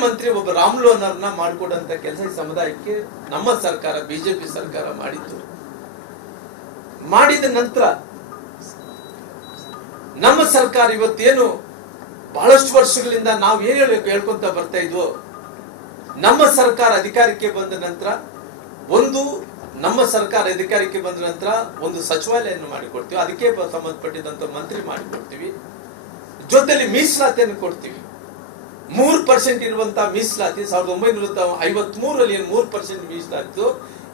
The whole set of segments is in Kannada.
ಮುಖ್ಯಮಂತ್ರಿ ಒಬ್ಬ ರಾಮ್ಲು ಅನ್ನೋರ್ನ ಮಾಡಿಕೊಡಂತ ಕೆಲಸ ಈ ಸಮುದಾಯಕ್ಕೆ ನಮ್ಮ ಸರ್ಕಾರ, ಬಿಜೆಪಿ ಸರ್ಕಾರ ಮಾಡಿತ್ತು. ಮಾಡಿದ ನಂತರ ನಮ್ಮ ಸರ್ಕಾರ ಇವತ್ತೇನು ಬಹಳಷ್ಟು ವರ್ಷಗಳಿಂದ ನಾವು ಏನ್ ಹೇಳ್ಕೊಂತ ಬರ್ತಾ ಇದ್ವೋ, ನಮ್ಮ ಸರ್ಕಾರ ಅಧಿಕಾರಕ್ಕೆ ಬಂದ ನಂತರ ನಮ್ಮ ಸರ್ಕಾರ ಅಧಿಕಾರಕ್ಕೆ ಬಂದ ನಂತರ ಒಂದು ಸಚಿವಾಲಯವನ್ನು ಮಾಡಿಕೊಡ್ತೀವಿ, ಅದಕ್ಕೆ ಸಂಬಂಧಪಟ್ಟಿದಂತ ಮಂತ್ರಿ ಮಾಡಿಕೊಡ್ತೀವಿ, ಜೊತೆಲಿ ಮೀಸಲಾತಿಯನ್ನು ಕೊಡ್ತೀವಿ. 3% ಇರುವಂತಹ ಮೀಸಲಾತಿ 1953ರಲ್ಲಿ 3% ಮೀಸಲಾತಿ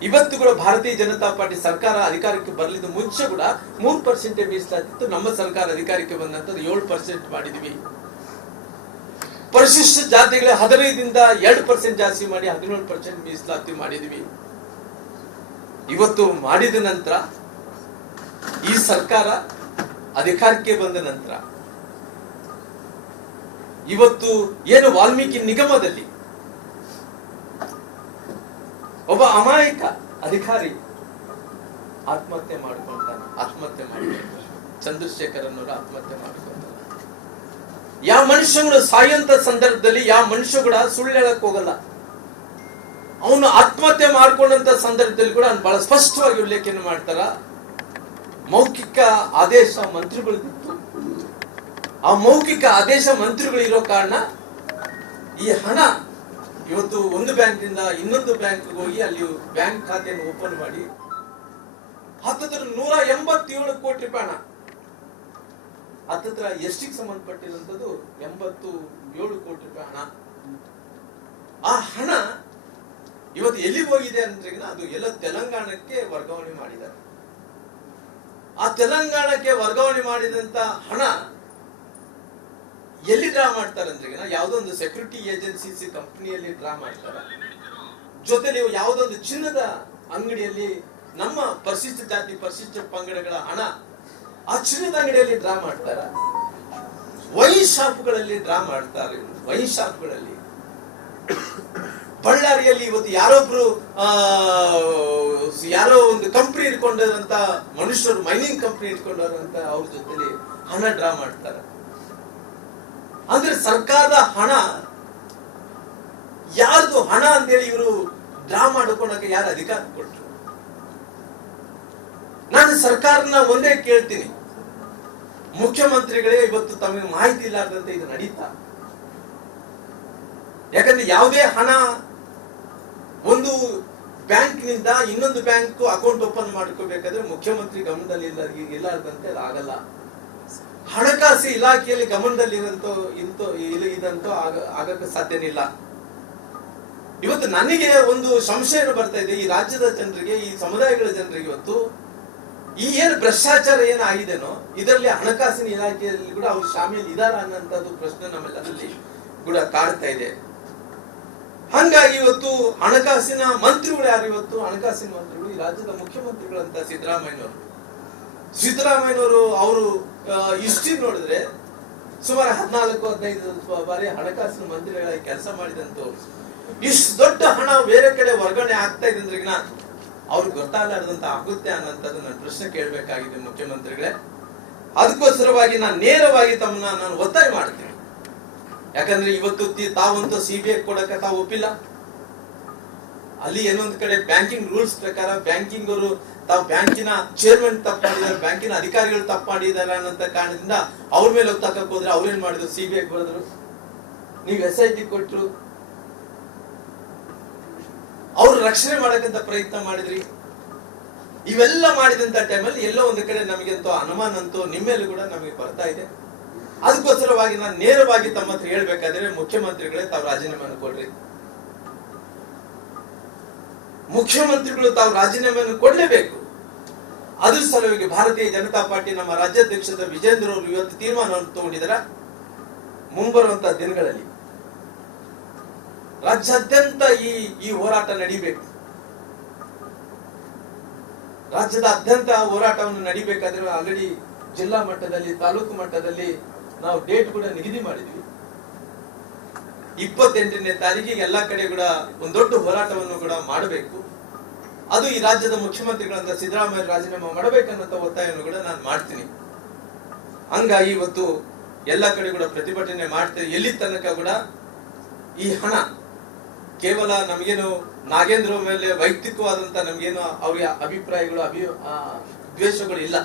ಇವತ್ತು ಕೂಡ ಭಾರತೀಯ ಜನತಾ ಪಾರ್ಟಿ ಸರ್ಕಾರ ಅಧಿಕಾರಕ್ಕೆ ಬರಲಿದ್ದು ಮುಂಚೆ ಕೂಡ 3% ಮೀಸಲಾತಿತ್ತು. ನಮ್ಮ ಸರ್ಕಾರ ಅಧಿಕಾರಕ್ಕೆ ಬಂದ ನಂತರ 7% ಮಾಡಿದ್ವಿ. ಪರಿಶಿಷ್ಟ ಜಾತಿಗಳ 15ರಿಂದ 2% ಜಾಸ್ತಿ ಮಾಡಿ 17% ಮೀಸಲಾತಿ ಮಾಡಿದ್ವಿ. ಇವತ್ತು ಮಾಡಿದ ನಂತರ ಈ ಸರ್ಕಾರ ಅಧಿಕಾರಕ್ಕೆ ಬಂದ ನಂತರ ಇವತ್ತು ಏನು ವಾಲ್ಮೀಕಿ ನಿಗಮದಲ್ಲಿ ಒಬ್ಬ ಅಮಾಯಕ ಅಧಿಕಾರಿ ಆತ್ಮಹತ್ಯೆ ಮಾಡಿಕೊಂಡ ಚಂದ್ರಶೇಖರ್ ಅನ್ನೋರು ಆತ್ಮಹತ್ಯೆ ಮಾಡಿಕೊಂಡ. ಯಾವ ಮನುಷ್ಯ ಕೂಡ ಸಾಯುವಂತ ಸಂದರ್ಭದಲ್ಲಿ ಯಾವ ಮನುಷ್ಯ ಕೂಡ ಸುಳ್ಳು ಹೇಳಕ್ ಹೋಗಲ್ಲ. ಅವನು ಆತ್ಮಹತ್ಯೆ ಮಾಡ್ಕೊಂಡಂತ ಸಂದರ್ಭದಲ್ಲಿ ಕೂಡ ಬಹಳ ಸ್ಪಷ್ಟವಾಗಿ ಉಲ್ಲೇಖನ ಮಾಡ್ತಾರ. ಮೌಖಿಕ ಆದೇಶ ಮಂತ್ರಿಗಳಿತ್ತು. ಆ ಮೌಖಿಕ ಆದೇಶ ಮಂತ್ರಿಗಳು ಇರೋ ಕಾರಣ ಈ ಹಣ ಇವತ್ತು ಒಂದು ಬ್ಯಾಂಕಿನಿಂದ ಇನ್ನೊಂದು ಬ್ಯಾಂಕ್ ಹೋಗಿ ಅಲ್ಲಿ ಬ್ಯಾಂಕ್ ಖಾತೆಯನ್ನು ಓಪನ್ ಮಾಡಿ 187 ಕೋಟಿ ರೂಪಾಯಿ ಹಣ ಹತ್ತಿರ ಎಷ್ಟಿಗೆ ಸಂಬಂಧಪಟ್ಟಿರುವಂತದ್ದು 87 ಕೋಟಿ ರೂಪಾಯಿ ಹಣ. ಆ ಹಣ ಇವತ್ತು ಎಲ್ಲಿಗೆ ಹೋಗಿದೆ ಅಂದ್ರೆ ಅದು ಎಲ್ಲ ತೆಲಂಗಾಣಕ್ಕೆ ವರ್ಗಾವಣೆ ಮಾಡಿದ್ದಾರೆ. ಆ ತೆಲಂಗಾಣಕ್ಕೆ ವರ್ಗಾವಣೆ ಮಾಡಿದಂತ ಹಣ ಎಲ್ಲಿ ಡ್ರಾ ಮಾಡ್ತಾರೆ ಅಂದ್ರೆ ಯಾವುದೋ ಒಂದು ಸೆಕ್ಯೂರಿಟಿ ಏಜೆನ್ಸಿ ಕಂಪನಿಯಲ್ಲಿ ಡ್ರಾ ಮಾಡ್ತಾರೆ. ಜೊತೆಲಿ ಯಾವುದೊಂದು ಚಿನ್ನದ ಅಂಗಡಿಯಲ್ಲಿ ನಮ್ಮ ಪರಿಶಿಷ್ಟ ಜಾತಿ ಪರಿಶಿಷ್ಟ ಪಂಗಡಗಳ ಹಣ ಆ ಚಿನ್ನದ ಅಂಗಡಿಯಲ್ಲಿ ಡ್ರಾ ಮಾಡ್ತಾರೆ. ವೈನ್ ಶಾಪ್ಗಳಲ್ಲಿ ಡ್ರಾ ಮಾಡ್ತಾರೆ. ವೈನ್ ಶಾಪ್ಗಳಲ್ಲಿ ಬಳ್ಳಾರಿಯಲ್ಲಿ ಇವತ್ತು ಯಾರೋ ಒಂದು ಕಂಪನಿ ಇಟ್ಕೊಂಡಿರಂತ ಮನುಷ್ಯರು ಮೈನಿಂಗ್ ಕಂಪನಿ ಇಟ್ಕೊಂಡಂತ ಅವ್ರ ಜೊತೆಲಿ ಹಣ ಡ್ರಾ ಮಾಡ್ತಾರೆ. ಅಂದ್ರೆ ಸರ್ಕಾರದ ಹಣ ಯಾರ್ದು ಹಣ ಅಂತೇಳಿ ಇವರು ಡ್ರಾ ಮಾಡಿಕೊಂಡಕ್ಕೆ ಯಾರು ಅಧಿಕಾರ ಕೊಟ್ಟರು? ನಾನು ಸರ್ಕಾರನ ಒಂದೇ ಕೇಳ್ತೀನಿ, ಮುಖ್ಯಮಂತ್ರಿಗಳೇ ಇವತ್ತು ತಮಗೆ ಮಾಹಿತಿ ಇಲ್ಲಾರ್ದಂತೆ ಇದು ನಡೀತಾ. ಯಾಕಂದ್ರೆ ಯಾವುದೇ ಹಣ ಒಂದು ಬ್ಯಾಂಕ್ನಿಂದ ಇನ್ನೊಂದು ಬ್ಯಾಂಕ್ ಅಕೌಂಟ್ ಓಪನ್ ಮಾಡ್ಕೋಬೇಕಾದ್ರೆ ಮುಖ್ಯಮಂತ್ರಿ ಗಮನದಲ್ಲಿ ಇಲ್ಲಾರ್ದಂತೆ ಆಗಲ್ಲ. ಹಣಕಾಸು ಇಲಾಖೆಯಲ್ಲಿ ಗಮನದಲ್ಲಿ ಇದಂತೂ ಆಗಕ್ಕೆ ಸಾಧ್ಯನಿಲ್ಲ. ಇವತ್ತು ನನಗೆ ಒಂದು ಸಂಶಯ ಬರ್ತಾ ಇದೆ, ಈ ರಾಜ್ಯದ ಜನರಿಗೆ, ಈ ಸಮುದಾಯಗಳ ಜನರಿಗೆ ಇವತ್ತು ಈ ಏನು ಭ್ರಷ್ಟಾಚಾರ ಏನಾಗಿದೆನೋ ಇದರಲ್ಲಿ ಹಣಕಾಸಿನ ಇಲಾಖೆಯಲ್ಲಿ ಕೂಡ ಅವ್ರು ಶಾಮೀಲ್ ಇದಾರ ಅನ್ನೋಂಥದ್ದು ಪ್ರಶ್ನೆ ನಮ್ಮೆಲ್ಲರಲ್ಲಿ ಕೂಡ ಕಾಡ್ತಾ ಇದೆ. ಹಂಗಾಗಿ ಇವತ್ತು ಹಣಕಾಸಿನ ಮಂತ್ರಿಗಳು ಯಾರು? ಇವತ್ತು ಹಣಕಾಸಿನ ಮಂತ್ರಿಗಳು ಈ ರಾಜ್ಯದ ಮುಖ್ಯಮಂತ್ರಿಗಳಂತ ಸಿದ್ದರಾಮಯ್ಯನವರು ಅವರು ಹಿಸ್ಟ್ರಿ ನೋಡಿದ್ರೆ ಸುಮಾರು 14-15 ಬಾರಿ ಹಣಕಾಸಿನ ಮಂತ್ರಿಗಳಾಗಿ ಕೆಲಸ ಮಾಡಿದಂತವ್ರು. ಇಷ್ಟು ದೊಡ್ಡ ಹಣ ಬೇರೆ ಕಡೆ ವರ್ಗಾವಣೆ ಆಗ್ತಾ ಇದೆ ಅಂದ್ರೆ ಅವ್ರಿಗೆ ಗೊತ್ತಾಗಲಾರ್ದಂತ ಆಗುತ್ತೆ ಅನ್ನೋಂಥದ್ದು ನಾನು ಪ್ರಶ್ನೆ ಕೇಳಬೇಕಾಗಿದೆ ಮುಖ್ಯಮಂತ್ರಿಗಳೇ. ಅದಕ್ಕೋಸ್ಕರವಾಗಿ ನಾನು ನೇರವಾಗಿ ತಮ್ಮನ್ನ ನಾನು ಒತ್ತಾಯ ಮಾಡ್ತೀನಿ. ಯಾಕಂದ್ರೆ ಇವತ್ತು ತಾವಂತೂ ಸಿಬಿಐ ಕೊಡಕ್ಕೆ ತಾವು ಒಪ್ಪಿಲ್ಲ. ಅಲ್ಲಿ ಏನೊಂದು ಕಡೆ ಬ್ಯಾಂಕಿಂಗ್ ರೂಲ್ಸ್ ಪ್ರಕಾರ ಬ್ಯಾಂಕಿಂಗ್ ಅವರು ತಾವು ಬ್ಯಾಂಕಿನ ಚೇರ್ಮನ್ ತಪ್ಪು ಮಾಡಿದ್ದಾರೆ, ಬ್ಯಾಂಕಿನ ಅಧಿಕಾರಿಗಳು ತಪ್ಪು ಮಾಡಿದ್ದಾರೆ ಅನ್ನೋ ಕಾರಣದಿಂದ ಅವ್ರ ಮೇಲೆ ತಕ್ಕಕ್ಕೆ ಹೋದ್ರೆ ಅವ್ರೇನ್ ಮಾಡಿದ್ರು? ಸಿಬಿಐ ಬರೆದ್ರು, ನೀವು SIT ಕೊಟ್ರು, ಅವ್ರು ರಕ್ಷಣೆ ಮಾಡಕ್ಕಂತ ಪ್ರಯತ್ನ ಮಾಡಿದ್ರಿ. ಇವೆಲ್ಲ ಮಾಡಿದಂತ ಟೈಮಲ್ಲಿ ಎಲ್ಲೋ ಒಂದು ಕಡೆ ನಮಗಂತೂ ಅನುಮಾನ ಅಂತೂ ನಿಮ್ಮೇಲೂ ಕೂಡ ನಮಗೆ ಬರ್ತಾ ಇದೆ. ಅದಕ್ಕೋಸ್ಕರವಾಗಿ ನಾನು ನೇರವಾಗಿ ತಮ್ಮ ಹತ್ರ ಹೇಳ್ಬೇಕಾದ್ರೆ ಮುಖ್ಯಮಂತ್ರಿಗಳೇ ತಾವು ರಾಜೀನಾಮೆಯನ್ನು ಕೊಡ್ರಿ. ಮುಖ್ಯಮಂತ್ರಿಗಳು ತಾವು ರಾಜೀನಾಮೆಯನ್ನು ಕೊಡ್ಲೇಬೇಕು. ಅದ್ರ ಸಲುವಾಗಿ ಭಾರತೀಯ ಜನತಾ ಪಾರ್ಟಿ ನಮ್ಮ ರಾಜ್ಯಾಧ್ಯಕ್ಷರಾದ ವಿಜೇಂದ್ರ ಅವರು ಇವತ್ತು ತೀರ್ಮಾನವನ್ನು ತಗೊಂಡಿದ್ದಾರೆ. ಮುಂಬರುವಂತಹ ದಿನಗಳಲ್ಲಿ ರಾಜ್ಯಾದ್ಯಂತ ಈ ಹೋರಾಟ ನಡೀಬೇಕು. ರಾಜ್ಯದಾದ್ಯಂತ ಹೋರಾಟವನ್ನು ನಡೀಬೇಕಾದ್ರೆ ಆಲ್ರೆಡಿ ಜಿಲ್ಲಾ ಮಟ್ಟದಲ್ಲಿ ತಾಲೂಕು ಮಟ್ಟದಲ್ಲಿ ನಾವು ಡೇಟ್ ಕೂಡ ನಿಗದಿ ಮಾಡಿದ್ವಿ. 28ನೇ ತಾರೀಕಿಗೆ ಎಲ್ಲಾ ಕಡೆ ಕೂಡ ಒಂದು ದೊಡ್ಡ ಹೋರಾಟವನ್ನು ಕೂಡ ಮಾಡಬೇಕು. ಅದು ಈ ರಾಜ್ಯದ ಮುಖ್ಯಮಂತ್ರಿಗಳಂತ ಸಿದ್ದರಾಮಯ್ಯ ರಾಜೀನಾಮೆ ಮಾಡಬೇಕನ್ನೋ ಒತ್ತಾಯವನ್ನು ಕೂಡ ನಾನು ಮಾಡ್ತೀನಿ. ಹಂಗಾಗಿ ಇವತ್ತು ಎಲ್ಲಾ ಕಡೆ ಕೂಡ ಪ್ರತಿಭಟನೆ ಮಾಡ್ತೇವೆ. ಎಲ್ಲಿ ತನಕ ಕೂಡ ಈ ಹಣ ಕೇವಲ ನಮಗೇನು ನಾಗೇಂದ್ರ ಮೇಲೆ ವೈಯಕ್ತಿಕವಾದಂತ ನಮ್ಗೇನು ಅವ್ರಿಗೆ ಅಭಿಪ್ರಾಯಗಳು ದ್ವೇಷಗಳು ಇಲ್ಲ.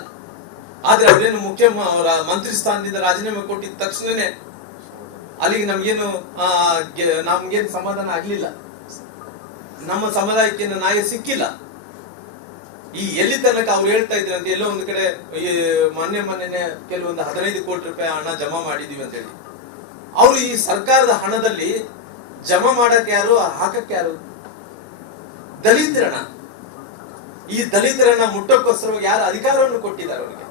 ಆದ್ರೆ ಅವ್ರೇನು ಅವರ ಮಂತ್ರಿ ಸ್ಥಾನದಿಂದ ರಾಜೀನಾಮೆ ಕೊಟ್ಟಿದ ತಕ್ಷಣನೇ ಅಲ್ಲಿಗೆ ನಮ್ಗೇನು ಸಮಾಧಾನ ಆಗ್ಲಿಲ್ಲ, ನಮ್ಮ ಸಮುದಾಯಕ್ಕೆ ನ್ಯಾಯ ಸಿಕ್ಕಿಲ್ಲ. ಈ ಎಲ್ಲಿ ತನಕ ಅವ್ರು ಹೇಳ್ತಾ ಇದ್ರು ಅಂತ ಎಲ್ಲೋ ಒಂದು ಕಡೆ ಮೊನ್ನೆ ಕೆಲವೊಂದು 15 ಕೋಟಿ ರೂಪಾಯಿ ಹಣ ಜಮಾ ಮಾಡಿದೀವಿ ಅಂತ ಹೇಳಿ, ಅವ್ರು ಈ ಸರ್ಕಾರದ ಹಣದಲ್ಲಿ ಜಮಾ ಮಾಡಕ್ಕೆ ಯಾರು, ಹಾಕಕ್ಕೆ ಯಾರು? ದಲಿತರಣ. ಈ ದಲಿತರನ್ನ ಮುಟ್ಟಕ್ಕೋಸ್ಕರವಾಗಿ ಯಾರು ಅಧಿಕಾರವನ್ನು ಕೊಟ್ಟಿದ್ದಾರೆ ಅವರಿಗೆ?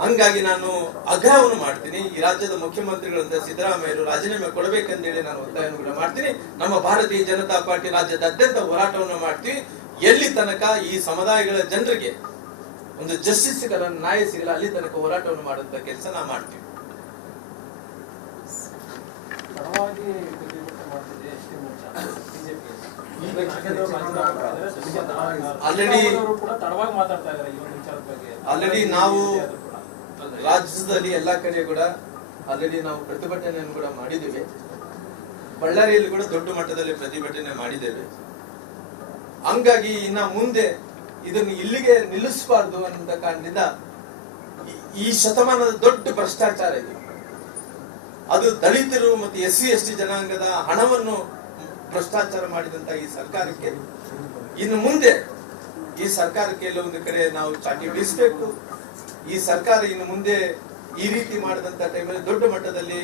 ಹಂಗಾಗಿ ನಾನು ಆಗ್ರಹವನ್ನು ಮಾಡ್ತೀನಿ, ಈ ರಾಜ್ಯದ ಮುಖ್ಯಮಂತ್ರಿಗಳಂತ ಸಿದ್ದರಾಮಯ್ಯರು ರಾಜೀನಾಮೆ ಕೊಡಬೇಕೆಂದೇಳಿ ನಾನು ಒತ್ತಾಯವನ್ನು ಕೂಡ ಮಾಡ್ತೀನಿ. ನಮ್ಮ ಭಾರತೀಯ ಜನತಾ ಪಾರ್ಟಿ ರಾಜ್ಯದಾದ್ಯಂತ ಹೋರಾಟವನ್ನು ಮಾಡ್ತೀವಿ. ಎಲ್ಲಿ ತನಕ ಈ ಸಮುದಾಯಗಳ ಜನರಿಗೆ ಒಂದು ಜಸ್ಟಿಸ್ ಸಿಗಲ್ಲ, ನ್ಯಾಯ ಸಿಗಲ್ಲ, ಅಲ್ಲಿ ತನಕ ಹೋರಾಟವನ್ನು ಮಾಡುವಂತ ಕೆಲಸ ನಾವು ಮಾಡ್ತೀವಿ. ಆಲ್ರೆಡಿ ನಾವು ರಾಜ್ಯದಲ್ಲಿ ಎಲ್ಲಾ ಕಡೆ ಕೂಡ ಆಲ್ರೆಡಿ ನಾವು ಪ್ರತಿಭಟನೆಯನ್ನು ಕೂಡ ಮಾಡಿದ್ದೇವೆ. ಬಳ್ಳಾರಿಯಲ್ಲಿ ಕೂಡ ದೊಡ್ಡ ಮಟ್ಟದಲ್ಲಿ ಪ್ರತಿಭಟನೆ ಮಾಡಿದ್ದೇವೆ. ಹಂಗಾಗಿ ಇನ್ನ ಮುಂದೆ ಇದನ್ನು ಇಲ್ಲಿಗೆ ನಿಲ್ಲಿಸಬಾರ್ದು ಅನ್ನೋ ಕಾರಣದಿಂದ ಈ ಶತಮಾನದ ದೊಡ್ಡ ಭ್ರಷ್ಟಾಚಾರ ಇದೆ. ಅದು ದಲಿತರು ಮತ್ತು SC/ST ಜನಾಂಗದ ಹಣವನ್ನು ಭ್ರಷ್ಟಾಚಾರ ಮಾಡಿದಂತ ಈ ಸರ್ಕಾರಕ್ಕೆ ಇನ್ನು ಮುಂದೆ ಈ ಸರ್ಕಾರಕ್ಕೆ ಎಲ್ಲೊಂದು ಕಡೆ ನಾವು ಚಾಟಿ ಬೀಸಬೇಕು. ಈ ಸರ್ಕಾರ ಇನ್ನು ಮುಂದೆ ಈ ರೀತಿ ಮಾಡಿದಂತ ಟೈಮಲ್ಲಿ ದೊಡ್ಡ ಮಟ್ಟದಲ್ಲಿ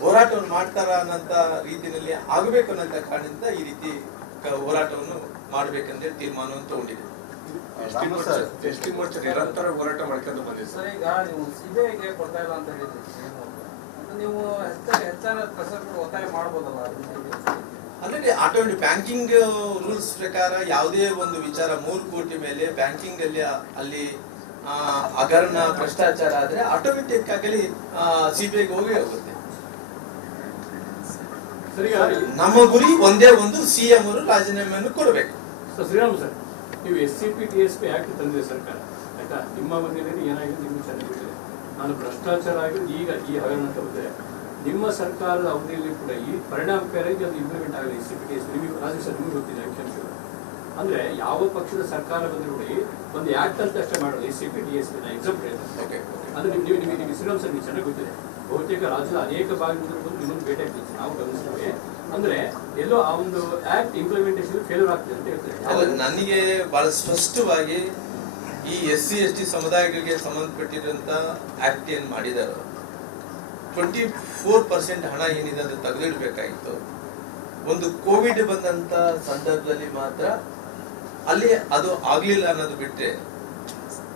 ಹೋರಾಟವನ್ನು ಮಾಡ್ತಾರ ಅನ್ನಂತ ರೀತಿಯಲ್ಲಿ ಆಗಬೇಕು ಅನ್ನೋ ಕಾರಣದಿಂದ ಈ ರೀತಿ ಹೋರಾಟವನ್ನು ಮಾಡ್ಬೇಕಂತೇಳಿ ತೀರ್ಮಾನವನ್ನು ತಗೊಂಡಿದೆ. ನಿರಂತರ ಹೋರಾಟ ಮಾಡ್ಕೊಂಡು ಬಂದಿದೆ ಸರ್. ಈಗ ನೀವು CBIಗೆ ಕೊಡ್ತಾ ಇಲ್ಲ ಅಂತ ಹೇಳಿದ್ರಿ, ನೀವು ಹೆಚ್ಚಿನ ಪ್ರಸಕ್ತ ಒತ್ತಾಯ ಮಾಡಬಹುದಲ್ಲ? ಆಲ್ರೆಡಿ ಆಟೋಮೆಟಿಕ್ ಬ್ಯಾಂಕಿಂಗ್ ರೂಲ್ಸ್ ಪ್ರಕಾರ ಯಾವುದೇ ಒಂದು ವಿಚಾರ 3 ಕೋಟಿ ಮೇಲೆ ಬ್ಯಾಂಕಿಂಗ್ ಅಲ್ಲಿ ಹಗರಣ ಭ್ರಷ್ಟಾಚಾರ ಆದ್ರೆ ಆಟೋಮೆಟಿಕ್ ಆಗಲಿ CBIಗೆ ಹೋಗೇ ಹೋಗುತ್ತೆ. ನಮ್ಮ ಗುರಿ ಒಂದೇ ಒಂದು, CM ಅವರು ರಾಜೀನಾಮೆಯನ್ನು ಕೊಡಬೇಕು. ಶ್ರೀರಾಮ್ ಸರ್, ನೀವು SCP TSP ಆಕ್ಟ್ ತಂದಿದೆ ಸರ್ಕಾರ, ಆಯ್ತಾ? ನಿಮ್ಮ ಮನೆಯಲ್ಲಿ ಏನಾಗಿದೆ ನಿಮ್ಗೆ ಚೆನ್ನಾಗಿ ಗೊತ್ತಿದೆ. ನಾನು ಭ್ರಷ್ಟಾಚಾರ ಆಗಿದ್ದು ಈಗ ಈ ಹಗರಣ ತಗೊಂಡೆ ನಿಮ್ಮ ಸರ್ಕಾರದ ಅವಧಿಯಲ್ಲಿ ಕೂಡ ಈ ಪರಿಣಾಮಕಾರಿಯಾಗಿ ಅದು ಇಂಪ್ಲಿಮೆಂಟ್ ಆಗಲಿ. SCP TSP ನಿಮಗೆ ರಾಜ್ಯ ಸರ್ ನಿಮಗೆ ಗೊತ್ತಿದೆ ಅಂಕಿಅಂಶಗಳು. ಅಂದ್ರೆ ಯಾವ ಪಕ್ಷದ ಸರ್ಕಾರ ಬಂದರೂ ಕೂಡ ಒಂದು ಆಕ್ಟ್ ಅಂತ ಅಷ್ಟೇ ಮಾಡೋದು SCP TSP ನ ಎಕ್ಸಾಂಪಲ್ ಹೇಳ್ತಾರೆ. ಅಂದ್ರೆ ನಿಮಗೆ ಶ್ರೀರಾಮ್ ಸರ್ ನಿಮ್ಗೆ ಚೆನ್ನಾಗಿ ಗೊತ್ತಿದೆ. ಬಹುತೇಕ ರಾಜ್ಯದ ಅನೇಕ ಭಾಗದಿಂದ ನಿಮ್ಮನ್ನು ಭೇಟಿ ಆಗ್ತೀವಿ ನಾವು ಗಮನಿಸ್ತೇವೆ. ಅಂದ್ರೆ ಎಲ್ಲೋ ಆ ಒಂದು ಆಕ್ಟ್ ಇಂಪ್ಲಿಮೆಂಟೇಷನ್ ಫೇಲ್ಯೂರ್ ಆಗ್ತದೆ ಅಂತ ಹೇಳ್ತಾರೆ. ನನಗೆ ಬಹಳ ಸ್ಪಷ್ಟವಾಗಿ ಈ SC/ST ಸಮುದಾಯಗಳಿಗೆ ಸಂಬಂಧಪಟ್ಟಿರುವಂತ ಆಕ್ಟ್ ಏನ್ ಮಾಡಿದಾರೋ 24% ಹಣ ಏನಿದೆ ಅದು ತೆಗೆದಿಡ್ಬೇಕಾಗಿತ್ತು. ಒಂದು ಕೋವಿಡ್ ಬಂದಂತ ಸಂದರ್ಭದಲ್ಲಿ ಮಾತ್ರ ಅಲ್ಲಿ ಅದು ಆಗ್ಲಿಲ್ಲ ಅನ್ನೋದು ಬಿಟ್ರೆ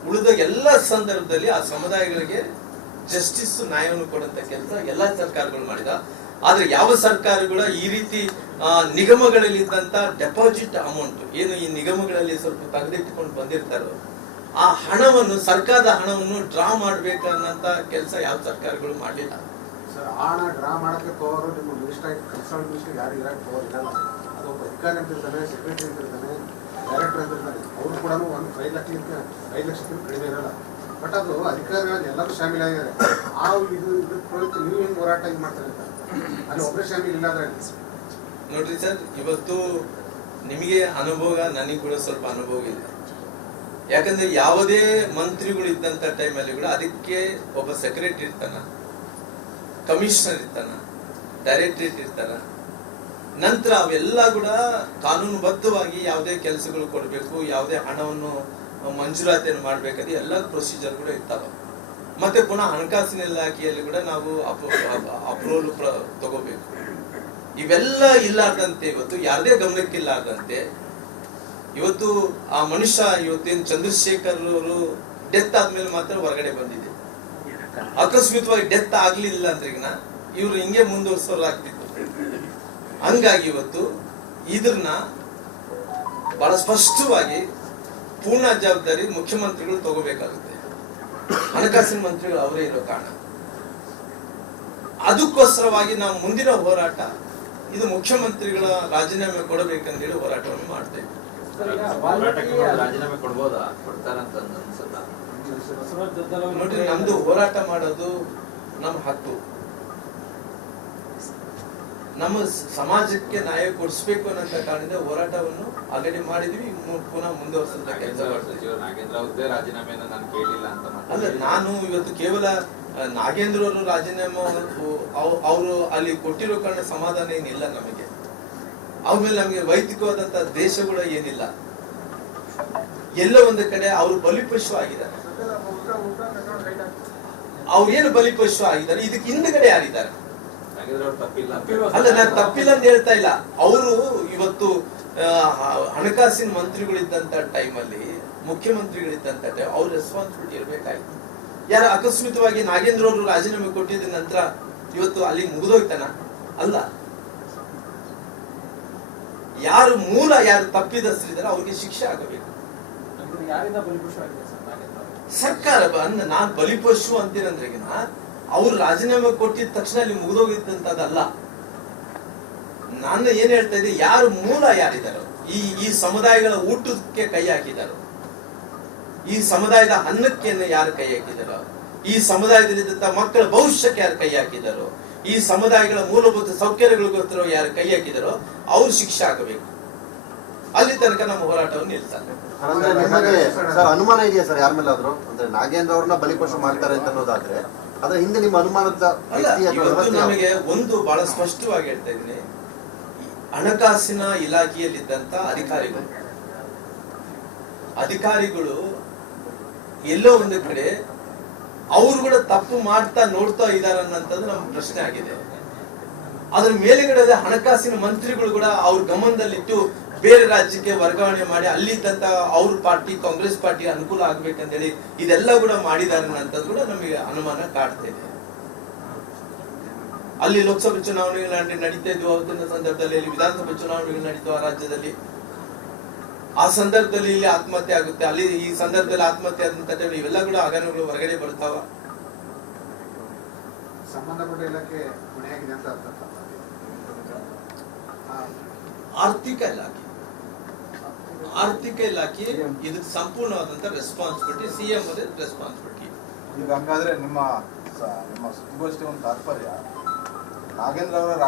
ಉಳಿದ ಎಲ್ಲ ಸಂದರ್ಭದಲ್ಲಿ ಆ ಸಮುದಾಯಗಳಿಗೆ ಜಸ್ಟಿಸ್ ನ್ಯಾಯವನ್ನು ಕೊಡುವಂತ ಕೆಲಸ ಎಲ್ಲಾ ಸರ್ಕಾರಗಳು ಮಾಡಿದ. ಆದ್ರೆ ಯಾವ ಸರ್ಕಾರಗಳು ಈ ರೀತಿ ನಿಗಮಗಳಲ್ಲಿ ಇದ್ದಂತ ಡೆಪಾಸಿಟ್ ಅಮೌಂಟ್ ಏನು ಈ ನಿಗಮಗಳಲ್ಲಿ ಸ್ವಲ್ಪ ತೆಗೆದಿಟ್ಟುಕೊಂಡು ಬಂದಿರ್ತಾರೋ ಆ ಹಣವನ್ನು, ಸರ್ಕಾರದ ಹಣವನ್ನು ಡ್ರಾ ಮಾಡ್ಬೇಕನ್ನಂತ ಕೆಲಸ ಯಾವ ಸರ್ಕಾರಗಳು ಮಾಡಲಿಲ್ಲ. ಸರ್, ಆ ಹಣ ಡ್ರಾ ಮಾಡಕ್ಕೆ ಪವರ್ ನಿಮ್ಮ ಮಿನಿಸ್ಟರ್ ಕನ್ಸರ್ನ್ ಮಿನಿಸ್ಟರ್ ಯಾರು ಇರಕ್ಕೆ ಪವರ್ ಇರಲ್ಲ. ಅದು ಒಬ್ಬ ಅಧಿಕಾರಿ ಅಂತ ಇರ್ತಾನೆ, ಸೆಕ್ರೆಟರಿ ಅಂತ ಇರ್ತಾನೆ, ಡೈರೆಕ್ಟರ್ ಅಂತ ಇರ್ತಾನೆ. ಅವರು ಕೂಡ ಒಂದು 5 ಲಕ್ಷಕ್ಕಿಂತ ಕಡಿಮೆ ಇರಲ್ಲ. ಬಟ್ ಅದು ಅಧಿಕಾರಿಗಳಲ್ಲಿ ಎಲ್ಲರೂ ಶಾಮೀಲ್ ಆಗಿದ್ದಾರೆ. ಆ ಇದು ನೀವು ಹೆಂಗ್ ಹೋರಾಟ ಇದು ಮಾಡ್ತಾರೆ ಅಂತ ಅಲ್ಲಿ ಒಬ್ಬರೇ ಶಾಮೀಲ್ ಇಲ್ಲ. ನೋಡ್ರಿ ಸರ್, ಇವತ್ತು ನಿಮಗೆ ಅನುಭವ, ನನಗೆ ಕೂಡ ಸ್ವಲ್ಪ ಅನುಭವ ಇದೆ. ಯಾಕಂದ್ರೆ ಯಾವುದೇ ಮಂತ್ರಿಗಳು ಇದ್ದಂತ ಟೈಮಲ್ಲಿ ಕೂಡ ಅದಕ್ಕೆ ಒಬ್ಬ ಸೆಕ್ರೆಟರಿ ಇರ್ತಾನ, ಕಮಿಷನರ್ ಇರ್ತಾನ, ಡೈರೆಕ್ಟರೇಟ್ ಇರ್ತಾನ. ನಂತರ ಅವೆಲ್ಲ ಕೂಡ ಕಾನೂನುಬದ್ಧವಾಗಿ ಯಾವುದೇ ಕೆಲಸಗಳು ಕೊಡಬೇಕು, ಯಾವುದೇ ಹಣವನ್ನು ಮಂಜೂರಾತಿಯನ್ನು ಮಾಡ್ಬೇಕಾದ್ರೆ ಎಲ್ಲ ಪ್ರೊಸೀಜರ್ ಕೂಡ ಇರ್ತಾವ. ಮತ್ತೆ ಪುನಃ ಹಣಕಾಸಿನ ಇಲಾಖೆಯಲ್ಲಿ ಕೂಡ ನಾವು ಅಪ್ರೂವಲ್ ತಗೋಬೇಕು. ಇವೆಲ್ಲ ಇಲ್ಲಾರ್ದಂತೆ ಇವತ್ತು ಯಾರದೇ ಗಮನಕ್ಕಿಲ್ಲಾರ್ದಂತೆ ಇವತ್ತು ಆ ಮನುಷ್ಯ ಇವತ್ತೇನು ಚಂದ್ರಶೇಖರ್ ಅವರು ಡೆತ್ ಆದ್ಮೇಲೆ ಮಾತ್ರ ಹೊರಗಡೆ ಬಂದಿದೆ. ಅಕಸ್ಮಿತವಾಗಿ ಡೆತ್ ಆಗ್ಲಿಲ್ಲ ಅಂದ್ರೆ ಇವ್ರು ಹಿಂಗೆ ಮುಂದುವರ್ಸೋರಾಗ್ತಿತ್ತು. ಹಂಗಾಗಿ ಇವತ್ತು ಇದನ್ನ ಬಹಳ ಸ್ಪಷ್ಟವಾಗಿ ಪೂರ್ಣ ಜವಾಬ್ದಾರಿ ಮುಖ್ಯಮಂತ್ರಿಗಳು ತಗೋಬೇಕಾಗುತ್ತೆ. ಹಣಕಾಸಿನ ಮಂತ್ರಿಗಳು ಅವರೇ ಇರೋ ಕಾರಣ ಅದಕ್ಕೋಸ್ಕರವಾಗಿ ನಾವು ಮುಂದಿನ ಹೋರಾಟ ಇದು ಮುಖ್ಯಮಂತ್ರಿಗಳ ರಾಜೀನಾಮೆ ಕೊಡಬೇಕಂತೇಳಿ ಹೋರಾಟವನ್ನು ಮಾಡ್ತೇವೆ. ರಾಜೀನಾಮೆ ಕೊಡ್ಬೋದಾ, ಕೊಡ್ತಾರಂತ ನೋಡ್ರಿ, ನಮ್ದು ಹೋರಾಟ ಮಾಡೋದು ನಮ್ಮ ಹಕ್ಕು. ನಮ್ಮ ಸಮಾಜಕ್ಕೆ ನ್ಯಾಯ ಕೊಡಿಸ್ಬೇಕು ಅನ್ನೋ ಕಾರಣದಿಂದ ಹೋರಾಟವನ್ನು ಆಲ್ರೆಡಿ ಮಾಡಿದ್ವಿ, ಪುನಃ ಮುಂದುವರಿಸಂತ ಕೆಲಸ ಮಾಡ್ತೀವಿ. ನಾಗೇಂದ್ರ ಅವ್ರದ್ದೇ ರಾಜೀನಾಮೆಯನ್ನು ನಾನು ಕೇಳಿಲ್ಲ ಅಂತ ಅಲ್ಲ, ನಾನು ಇವತ್ತು ಕೇವಲ ನಾಗೇಂದ್ರ ಅವರು ರಾಜೀನಾಮೆ ಅವರು ಅಲ್ಲಿ ಕೊಟ್ಟಿರೋ ಕಾರಣ ಸಮಾಧಾನ ಏನಿಲ್ಲ ನಮಗೆ. ಅವ್ರ ಮೇಲೆ ನಮಗೆ ವೈಯಕ್ತಿಕವಾದಂತ ದೇಶಗಳು ಏನಿಲ್ಲ. ಎಲ್ಲ ಒಂದು ಕಡೆ ಅವರು ಬಲಿಪಶು ಆಗಿದ್ದಾರೆ. ಅವ್ರು ಏನು ಬಲಿಪಶು ಆಗಿದ್ದಾರೆ, ಇದಕ್ಕೆ ಹಿಂದ್ಗಡೆ ಯಾರಿದ್ದಾರೆ? ನಾಗೇಂದ್ರ ಅವ್ರು ತಪ್ಪಿಲ್ಲ. ಅಲ್ಲ, ನಾನು ತಪ್ಪಿಲ್ಲ ಅಂತ ಹೇಳ್ತಾ ಇಲ್ಲ. ಅವರು ಇವತ್ತು ಹಣಕಾಸಿನ ಮಂತ್ರಿಗಳಿದ್ದಂತ ಟೈಮಲ್ಲಿ, ಮುಖ್ಯಮಂತ್ರಿಗಳಿದ್ದಂತ ಟೈಮ್ ಅವ್ರ ರೆಸ್ಪಾನ್ಸಿಬಿಲಿಟಿ ಇರ್ಬೇಕಾಯ್ತು. ಯಾರು ಅಕಸ್ಮಿತವಾಗಿ ನಾಗೇಂದ್ರ ಅವರು ರಾಜೀನಾಮೆ ಕೊಟ್ಟಿದ್ದ ನಂತರ ಇವತ್ತು ಅಲ್ಲಿ ಮುಗಿದೋಯ್ತಾನ? ಅಲ್ಲ, ಯಾರು ಮೂಲ, ಯಾರು ತಪ್ಪಿದಸ್ಥರಿದ್ದಾರೆ ಅವ್ರಿಗೆ ಶಿಕ್ಷೆ ಆಗಬೇಕು. ಯಾರಿಂದ ಬಲಿಪಶು ಆಗಿದೆ ಸರ್ ನಾಗೇಂದ್ರ ಅವರು? ಸರ್ಕಾರ ನಾನ್ ಬಲಿಪಶು ಅಂತೀರಂದ್ರೆಗಿನ ಅವ್ರು ರಾಜೀನಾಮೆ ಕೊಟ್ಟಿದ ತಕ್ಷಣ ಅಲ್ಲಿ ಮುಗಿದೋಗಿದ್ದಂತದಲ್ಲ. ನಾನು ಏನ್ ಹೇಳ್ತಾ ಇದ್ದೆ, ಯಾರು ಮೂಲ ಯಾರಿದ್ದಾರೋ, ಈ ಸಮುದಾಯಗಳ ಊಟಕ್ಕೆ ಕೈ ಹಾಕಿದಾರೋ, ಈ ಸಮುದಾಯದ ಅನ್ನಕ್ಕೆ ಯಾರು ಕೈ ಹಾಕಿದಾರೋ, ಈ ಸಮುದಾಯದಲ್ಲಿದ್ದಂತ ಮಕ್ಕಳ ಭವಿಷ್ಯಕ್ಕೆ ಯಾರು ಕೈ ಹಾಕಿದಾರೋ, ಈ ಸಮುದಾಯಗಳ ಮೂಲಭೂತ ಸೌಕರ್ಯಗಳಿಗೋಸ್ಕರ ಯಾರು ಕೈ ಹಾಕಿದಾರೋ ಅವ್ರು ಶಿಕ್ಷೆ ಆಗಬೇಕು. ಅಲ್ಲಿ ತನಕ ನಮ್ಮ ಹೋರಾಟವನ್ನು ನಿಲ್ತಾರೆ. ಅಂದ್ರೆ ನಿಮಗೆ ಸರ್ ಅನುಮಾನ ಇದೆಯಾ ಸರ್ ಯಾರ ಮೇಲಾದ್ರೂ? ಅಂದ್ರೆ ನಾಗೇಂದ್ರ ಅವ್ರನ್ನ ಬಲಿಪಶು ಮಾಡ್ತಾರೆ ಅಂತ ಅನ್ನೋದಾದ್ರೆ ಅದ್ರ ಹಿಂದೆ ನಿಮ್ಮ ಅನುಮಾನದ ವ್ಯಕ್ತಿ ಅಥವಾ ಇವತ್ತು ವ್ಯವಸ್ಥೆ ಯಾವುದು? ನಮಗೆ ಒಂದು ಬಹಳ ಸ್ಪಷ್ಟವಾಗಿ ಹೇಳ್ತಾ ಇದ್ದೀನಿ, ಹಣಕಾಸಿನ ಇಲಾಖೆಯಲ್ಲಿದ್ದಂತ ಅಧಿಕಾರಿಗಳು ಎಲ್ಲೋ ಒಂದು ಕಡೆ ಅವರು ಕೂಡ ತಪ್ಪು ಮಾಡ್ತಾ ನೋಡ್ತಾ ಇದಾರೆ ಅನ್ನೋಂಥದ್ದು ನಮ್ಮ ಪ್ರಶ್ನೆ ಆಗಿದೆ. ಅದ್ರ ಮೇಲೆಗಡೆ ಹಣಕಾಸಿನ ಮಂತ್ರಿಗಳು ಕೂಡ ಅವ್ರ ಗಮನದಲ್ಲಿಟ್ಟು ಬೇರೆ ರಾಜ್ಯಕ್ಕೆ ವರ್ಗಾವಣೆ ಮಾಡಿ ಅಲ್ಲಿದ್ದಂತ ಅವ್ರ ಪಾರ್ಟಿ, ಕಾಂಗ್ರೆಸ್ ಪಾರ್ಟಿ ಅನುಕೂಲ ಆಗ್ಬೇಕಂತೇಳಿ ಇದೆಲ್ಲ ಕೂಡ ಮಾಡಿದ್ದಾರೆ ಅನ್ನೋಂಥದ್ದು ಕೂಡ ನಮಗೆ ಅನುಮಾನ ಕಾಡ್ತಾ ಇದೆ. ಅಲ್ಲಿ ಲೋಕಸಭೆ ಚುನಾವಣೆಗಳು ನಡೀತಾ ಇದ್ವು, ಅವತ್ತಿನ ಸಂದರ್ಭದಲ್ಲಿ ಇಲ್ಲಿ ವಿಧಾನಸಭೆ ಚುನಾವಣೆಗಳು ನಡೀತಾವ ರಾಜ್ಯದಲ್ಲಿ. ಆ ಸಂದರ್ಭದಲ್ಲಿ ಇಲ್ಲಿ ಆತ್ಮಹತ್ಯೆ ಆಗುತ್ತೆ, ಅಲ್ಲಿ ಈ ಸಂದರ್ಭದಲ್ಲಿ ಆತ್ಮಹತ್ಯೆ ಆದಂತ ಇವೆಲ್ಲ ಕೂಡ ಹಗರಣಗಳು ಹೊರಗಡೆ ಬರ್ತಾವ. ಸಂಬಂಧಪಟ್ಟ ಇಲಾಖೆ ಹೊಣೆಯಾಗಿದೆ ಅಂತ ಅರ್ಥ. ಆರ್ಥಿಕ ಇಲಾಖೆ ಇದಕ್ಕೆ ಸಂಪೂರ್ಣವಾದಂತ ರೆಸ್ಪಾನ್ಸಿಬಿಲಿಟಿ, ಸಿಎಂ ರೆಸ್ಪಾನ್ಸಿಬಿಲಿಟಿ. ಈಗ ಹಂಗಾದ್ರೆ ನಿಮ್ಮ ಸುದ್ದಿಗೋಷ್ಠಿ ಒಂದು ತಾತ್ಪರ್ಯ ನಾಗೇಂದ್ರ ಅವರ